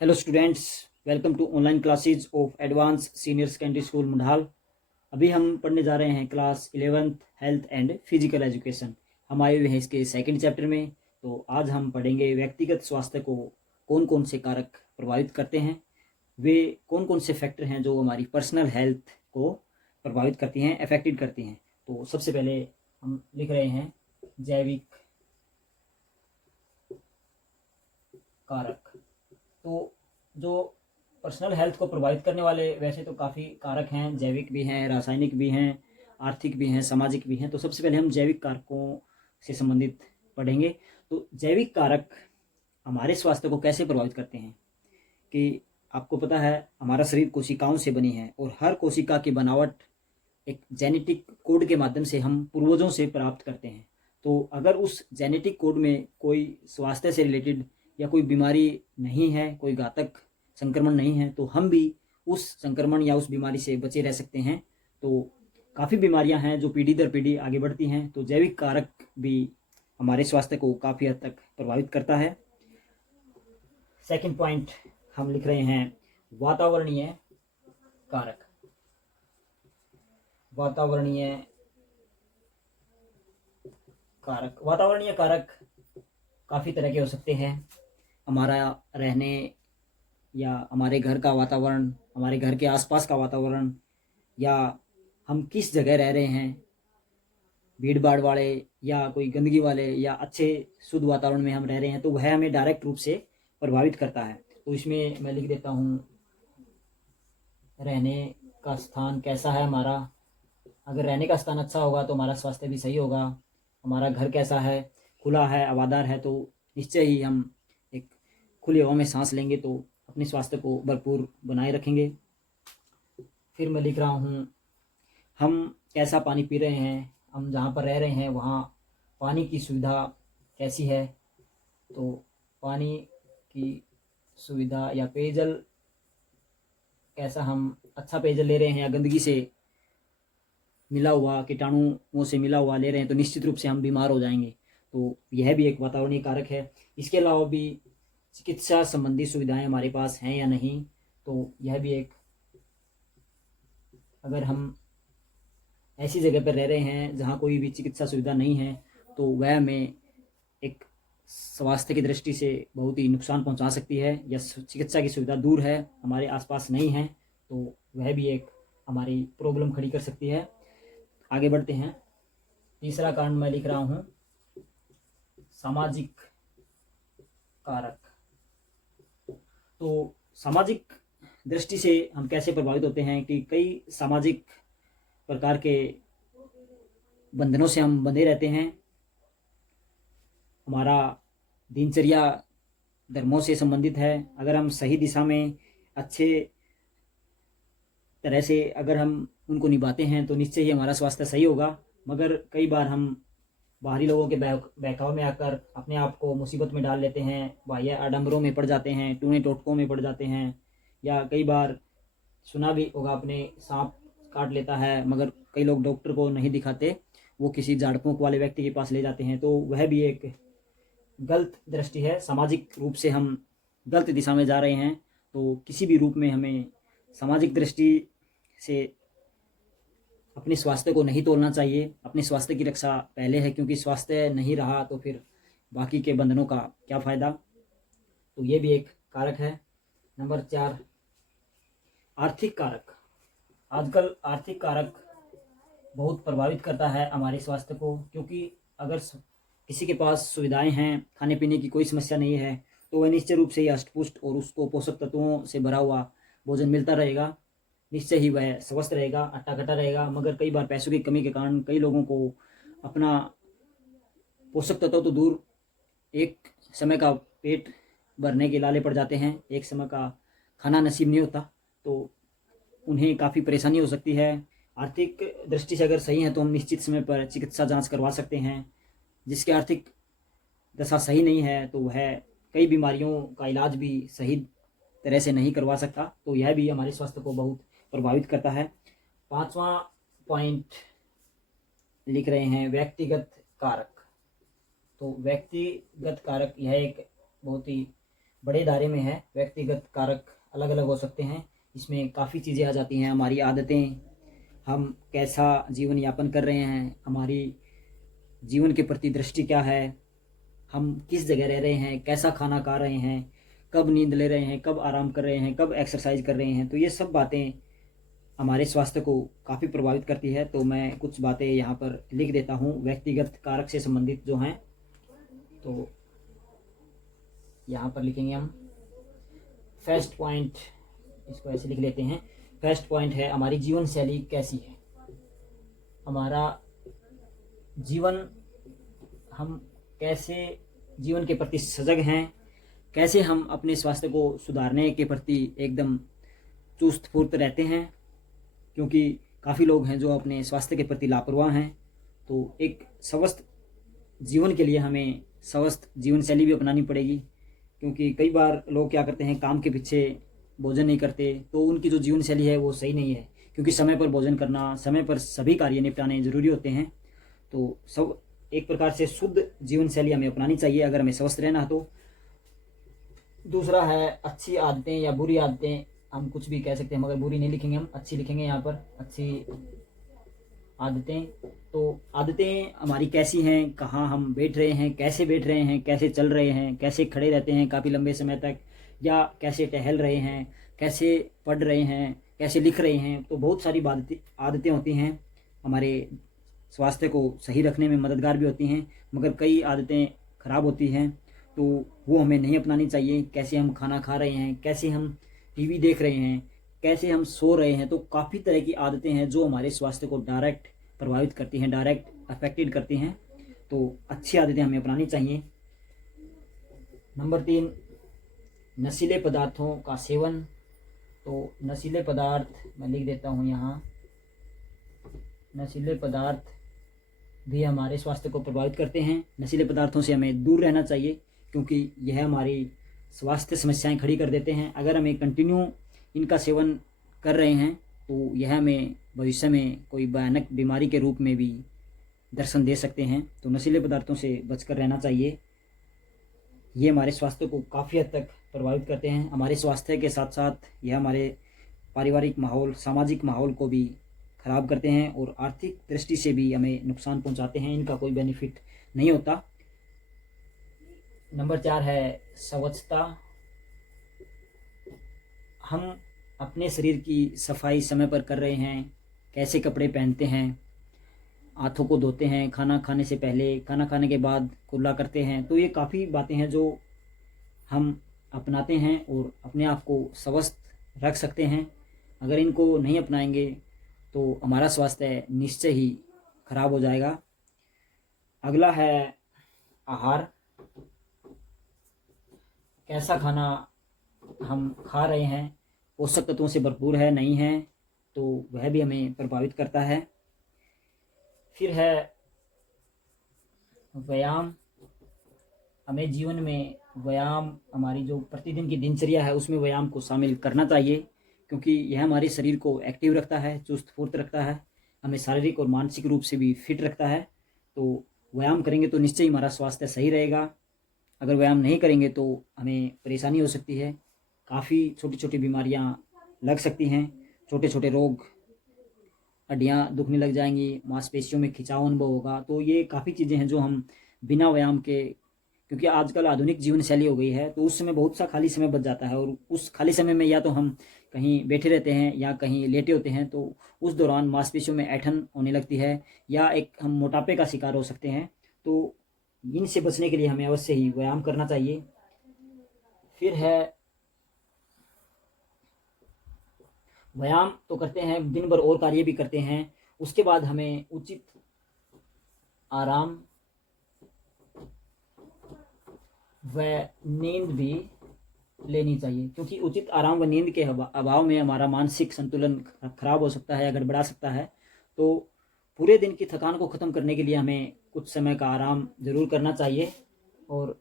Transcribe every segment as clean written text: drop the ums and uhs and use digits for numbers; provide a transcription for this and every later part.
Hello students, welcome to online classes of advance senior secondary school Mundal. अभी हम पढ़ने जा रहे हैं class 11th health and physical education. हम आए हुए हैं इसके सेकंड चैप्टर में। तो आज हम पढ़ेंगे व्यक्तिगत स्वास्थ्य को कौन कौन से कारक प्रभावित करते हैं, वे कौन कौन से फैक्टर हैं जो हमारी पर्सनल हेल्थ को प्रभावित करती हैं, अफेक्टेड करती हैं। तो सबसे पहले हम लिख रहे हैं जैविक कारक। तो जो पर्सनल हेल्थ को प्रभावित करने वाले वैसे तो काफ़ी कारक हैं, जैविक भी हैं, रासायनिक भी हैं, आर्थिक भी हैं, सामाजिक भी हैं। तो सबसे पहले हम जैविक कारकों से संबंधित पढ़ेंगे। तो जैविक कारक हमारे स्वास्थ्य को कैसे प्रभावित करते हैं कि आपको पता है हमारा शरीर कोशिकाओं से बनी है और हर कोशिका की बनावट एक जेनेटिक कोड के माध्यम से हम पूर्वजों से प्राप्त करते हैं। तो अगर उस जेनेटिक कोड में कोई स्वास्थ्य से रिलेटेड या कोई बीमारी नहीं है, कोई घातक संक्रमण नहीं है, तो हम भी उस संक्रमण या उस बीमारी से बचे रह सकते हैं। तो काफ़ी बीमारियां हैं जो पीढ़ी दर पीढ़ी आगे बढ़ती हैं। तो जैविक कारक भी हमारे स्वास्थ्य को काफ़ी हद तक प्रभावित करता है। सेकंड पॉइंट हम लिख रहे हैं वातावरणीय कारक। वातावरणीय कारक काफ़ी तरह के हो सकते हैं। हमारा रहने या हमारे घर का वातावरण, हमारे घर के आसपास का वातावरण, या हम किस जगह रह रहे हैं, भीड़ भाड़ वाले या कोई गंदगी वाले या अच्छे शुद्ध वातावरण में हम रह रहे हैं, तो वह हमें डायरेक्ट रूप से प्रभावित करता है। तो इसमें मैं लिख देता हूँ रहने का स्थान कैसा है हमारा। अगर रहने का स्थान अच्छा होगा तो हमारा स्वास्थ्य भी सही होगा। हमारा घर कैसा है, खुला है, हवादार है, तो निश्चय ही हम एक खुली हवा में सांस लेंगे तो अपने स्वास्थ्य को भरपूर बनाए रखेंगे। फिर मैं लिख रहा हूँ हम कैसा पानी पी रहे हैं, हम जहाँ पर रह रहे हैं वहाँ पानी की सुविधा कैसी है। तो पानी की सुविधा या पेयजल कैसा, हम अच्छा पेयजल ले रहे हैं या गंदगी से मिला हुआ, कीटाणुओं से मिला हुआ ले रहे हैं, तो निश्चित रूप से हम बीमार हो जाएंगे। तो यह भी एक वातावरणीय कारक है। इसके अलावा भी चिकित्सा संबंधी सुविधाएं हमारे पास हैं या नहीं, तो यह भी एक, अगर हम ऐसी जगह पर रह रहे हैं जहाँ कोई भी चिकित्सा सुविधा नहीं है, तो वह हमें एक स्वास्थ्य की दृष्टि से बहुत ही नुकसान पहुंचा सकती है। या चिकित्सा की सुविधा दूर है, हमारे आसपास नहीं है, तो वह भी एक हमारी प्रॉब्लम खड़ी कर सकती है। आगे बढ़ते हैं। तीसरा कारण मैं लिख रहा हूँ सामाजिक कारक। तो सामाजिक दृष्टि से हम कैसे प्रभावित होते हैं कि कई सामाजिक प्रकार के बंधनों से हम बंधे रहते हैं। हमारा दिनचर्या धर्मों से संबंधित है। अगर हम सही दिशा में अच्छे तरह से अगर हम उनको निभाते हैं तो निश्चय ही हमारा स्वास्थ्य सही होगा। मगर कई बार हम बाहरी लोगों के बहकावे में आकर अपने आप को मुसीबत में डाल लेते हैं, बाह्य आडंबरों में पड़ जाते हैं, टूने टोटकों में पड़ जाते हैं। या कई बार सुना भी होगा आपने, सांप काट लेता है मगर कई लोग डॉक्टर को नहीं दिखाते, वो किसी झाड़ फूंक वाले व्यक्ति के पास ले जाते हैं। तो वह भी एक गलत दृष्टि है। सामाजिक रूप से हम गलत दिशा में जा रहे हैं। तो किसी भी रूप में हमें सामाजिक दृष्टि से अपने स्वास्थ्य को नहीं तोड़ना चाहिए। अपने स्वास्थ्य की रक्षा पहले है, क्योंकि स्वास्थ्य नहीं रहा तो फिर बाकी के बंधनों का क्या फ़ायदा। तो ये भी एक कारक है। नंबर 4 आर्थिक कारक। आजकल आर्थिक कारक बहुत प्रभावित करता है हमारे स्वास्थ्य को, क्योंकि अगर किसी के पास सुविधाएं हैं, खाने पीने की कोई समस्या नहीं है, तो वह निश्चय रूप से ही हष्टपुष्ट और उसको पोषक तत्वों से भरा हुआ भोजन मिलता रहेगा, निश्चय ही वह स्वस्थ रहेगा, अट्टा कट्टा रहेगा। मगर कई बार पैसों की कमी के कारण कई लोगों को अपना पोषक तत्व तो दूर, एक समय का पेट भरने के लाले पड़ जाते हैं, एक समय का खाना नसीब नहीं होता, तो उन्हें काफ़ी परेशानी हो सकती है। आर्थिक दृष्टि से अगर सही है तो हम निश्चित समय पर चिकित्सा जांच करवा सकते हैं। जिसकी आर्थिक दशा सही नहीं है तो वह कई बीमारियों का इलाज भी सही तरह से नहीं करवा सकता। तो यह भी हमारे स्वास्थ्य को बहुत प्रभावित करता है। 5वां पॉइंट लिख रहे हैं व्यक्तिगत कारक। तो व्यक्तिगत कारक यह एक बहुत ही बड़े दायरे में है। व्यक्तिगत कारक अलग अलग हो सकते हैं, इसमें काफ़ी चीज़ें आ जाती हैं। हमारी आदतें, हम कैसा जीवन यापन कर रहे हैं, हमारी जीवन के प्रति दृष्टि क्या है, हम किस जगह रह रहे हैं, कैसा खाना खा रहे हैं, कब नींद ले रहे हैं, कब आराम कर रहे हैं, कब एक्सरसाइज कर रहे हैं, तो ये सब बातें हमारे स्वास्थ्य को काफ़ी प्रभावित करती है। तो मैं कुछ बातें यहाँ पर लिख देता हूँ व्यक्तिगत कारक से संबंधित जो हैं। तो यहाँ पर लिखेंगे हम फर्स्ट पॉइंट, इसको ऐसे लिख लेते हैं। फर्स्ट पॉइंट है हमारी जीवन शैली कैसी है, हमारा जीवन, हम कैसे जीवन के प्रति सजग हैं, कैसे हम अपने स्वास्थ्य को सुधारने के प्रति एकदम चुस्त फुर्त रहते हैं। क्योंकि काफ़ी लोग हैं जो अपने स्वास्थ्य के प्रति लापरवाह हैं। तो एक स्वस्थ जीवन के लिए हमें स्वस्थ जीवन शैली भी अपनानी पड़ेगी। क्योंकि कई बार लोग क्या करते हैं, काम के पीछे भोजन नहीं करते, तो उनकी जो जीवन शैली है वो सही नहीं है। क्योंकि समय पर भोजन करना, समय पर सभी कार्य निपटाने ज़रूरी होते हैं। तो सब एक प्रकार से शुद्ध जीवन शैली हमें अपनानी चाहिए अगर हमें स्वस्थ रहना है तो। दूसरा है अच्छी आदतें या बुरी आदतें, हम कुछ भी कह सकते हैं मगर बुरी नहीं लिखेंगे, हम अच्छी लिखेंगे यहाँ पर, अच्छी आदतें। तो आदतें हमारी कैसी हैं, कहाँ हम बैठ रहे हैं, कैसे बैठ रहे हैं, कैसे चल रहे हैं, कैसे खड़े रहते हैं काफ़ी लंबे समय तक, या कैसे टहल रहे हैं, कैसे पढ़ रहे हैं, कैसे लिख रहे हैं। तो बहुत सारी आदतें होती हैं, हमारे स्वास्थ्य को सही रखने में मददगार भी होती हैं, मगर कई आदतें ख़राब होती हैं तो वो हमें नहीं अपनानी चाहिए। कैसे हम खाना खा रहे हैं, कैसे हम टीवी देख रहे हैं, कैसे हम सो रहे हैं, तो काफ़ी तरह की आदतें हैं जो हमारे स्वास्थ्य को डायरेक्ट प्रभावित करती हैं, डायरेक्ट अफेक्टेड करती हैं। तो अच्छी आदतें हमें अपनानी चाहिए। नंबर 3, नशीले पदार्थों का सेवन। तो नशीले पदार्थ मैं लिख देता हूँ यहाँ, नशीले पदार्थ भी हमारे स्वास्थ्य को प्रभावित करते हैं। नशीले पदार्थों से हमें दूर रहना चाहिए क्योंकि यह हमारी स्वास्थ्य समस्याएं खड़ी कर देते हैं। अगर हमें कंटिन्यू इनका सेवन कर रहे हैं तो यह हमें भविष्य में कोई भयानक बीमारी के रूप में भी दर्शन दे सकते हैं। तो नशीले पदार्थों से बचकर रहना चाहिए। ये हमारे स्वास्थ्य को काफ़ी हद तक प्रभावित करते हैं। हमारे स्वास्थ्य के साथ साथ यह हमारे पारिवारिक माहौल, सामाजिक माहौल को भी ख़राब करते हैं और आर्थिक दृष्टि से भी हमें नुकसान पहुंचाते हैं। इनका कोई बेनिफिट नहीं होता। नंबर 4 है स्वच्छता। हम अपने शरीर की सफाई समय पर कर रहे हैं, कैसे कपड़े पहनते हैं, हाथों को धोते हैं, खाना खाने से पहले, खाना खाने के बाद कुल्ला करते हैं। तो ये काफ़ी बातें हैं जो हम अपनाते हैं और अपने आप को स्वस्थ रख सकते हैं। अगर इनको नहीं अपनाएंगे तो हमारा स्वास्थ्य निश्चय ही खराब हो जाएगा। अगला है आहार। कैसा खाना हम खा रहे हैं, पोषक तत्वों से भरपूर है नहीं है, तो वह भी हमें प्रभावित करता है। फिर है व्यायाम। हमें जीवन में व्यायाम, हमारी जो प्रतिदिन की दिनचर्या है उसमें व्यायाम को शामिल करना चाहिए क्योंकि यह हमारे शरीर को एक्टिव रखता है, चुस्त फुर्त रखता है, हमें शारीरिक और मानसिक रूप से भी फिट रखता है। तो व्यायाम करेंगे तो निश्चय ही हमारा स्वास्थ्य सही रहेगा। अगर व्यायाम नहीं करेंगे तो हमें परेशानी हो सकती है, काफ़ी छोटी छोटी बीमारियां लग सकती हैं, छोटे छोटे रोग, हड्डियां दुखने लग जाएंगी, मांसपेशियों में खिंचाव अनुभव होगा। तो ये काफ़ी चीज़ें हैं जो हम बिना व्यायाम के, क्योंकि आजकल आधुनिक जीवन शैली हो गई है तो उस समय बहुत सा खाली समय बच जाता है और उस खाली समय में या तो हम कहीं बैठे रहते हैं या कहीं लेटे होते हैं, तो उस दौरान मांसपेशियों में ऐंठन होने लगती है या एक हम मोटापे का शिकार हो सकते हैं। तो इनसे बचने के लिए हमें अवश्य ही व्यायाम करना चाहिए। फिर है व्यायाम तो करते हैं, दिन भर और कार्य भी करते हैं, उसके बाद हमें उचित आराम व नींद भी लेनी चाहिए क्योंकि उचित आराम व नींद के अभाव में हमारा मानसिक संतुलन खराब हो सकता है या गड़बड़ा सकता है। तो पूरे दिन की थकान को ख़त्म करने के लिए हमें कुछ समय का आराम ज़रूर करना चाहिए और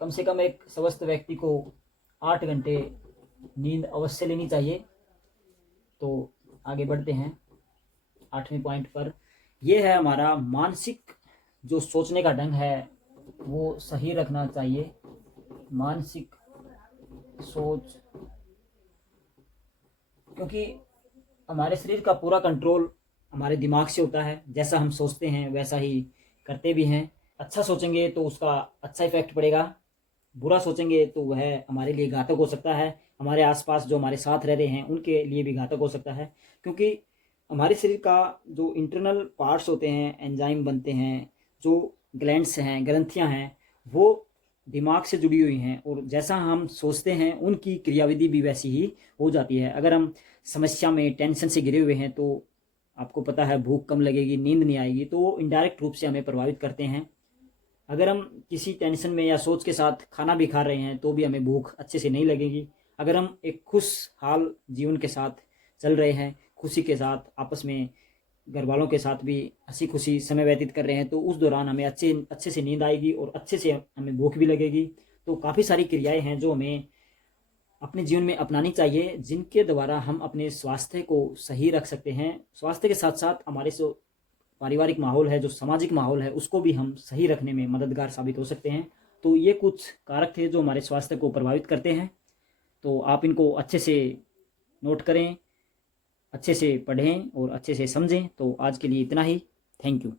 कम से कम एक स्वस्थ व्यक्ति को 8 घंटे नींद अवश्य लेनी चाहिए। तो आगे बढ़ते हैं 8वें पॉइंट पर। यह है हमारा मानसिक जो सोचने का ढंग है वो सही रखना चाहिए। मानसिक सोच, क्योंकि हमारे शरीर का पूरा कंट्रोल हमारे दिमाग से होता है। जैसा हम सोचते हैं वैसा ही करते भी हैं। अच्छा सोचेंगे तो उसका अच्छा इफेक्ट पड़ेगा, बुरा सोचेंगे तो वह हमारे लिए घातक हो सकता है, हमारे आसपास जो हमारे साथ रह रहे हैं उनके लिए भी घातक हो सकता है। क्योंकि हमारे शरीर का जो इंटरनल पार्ट्स होते हैं, एंजाइम बनते हैं, जो ग्लैंड्स हैं, ग्रंथियां हैं, वो दिमाग से जुड़ी हुई हैं, और जैसा हम सोचते हैं उनकी क्रियाविधि भी वैसी ही हो जाती है। अगर हम समस्या में, टेंशन से घिरे हुए हैं, तो आपको पता है भूख कम लगेगी, नींद नहीं आएगी, तो वो इनडायरेक्ट रूप से हमें प्रभावित करते हैं। अगर हम किसी टेंशन में या सोच के साथ खाना भी खा रहे हैं तो भी हमें भूख अच्छे से नहीं लगेगी। अगर हम एक खुशहाल जीवन के साथ चल रहे हैं, खुशी के साथ आपस में घर वालों के साथ भी हंसी खुशी समय व्यतीत कर रहे हैं, तो उस दौरान हमें अच्छे अच्छे से नींद आएगी और अच्छे से हमें भूख भी लगेगी। तो काफ़ी सारी क्रियाएं हैं जो हमें अपने जीवन में अपनानी चाहिए, जिनके द्वारा हम अपने स्वास्थ्य को सही रख सकते हैं। स्वास्थ्य के साथ साथ हमारे जो पारिवारिक माहौल है, जो सामाजिक माहौल है, उसको भी हम सही रखने में मददगार साबित हो सकते हैं। तो ये कुछ कारक थे जो हमारे स्वास्थ्य को प्रभावित करते हैं। तो आप इनको अच्छे से नोट करें, अच्छे से पढ़ें और अच्छे से समझें। तो आज के लिए इतना ही। Thank you.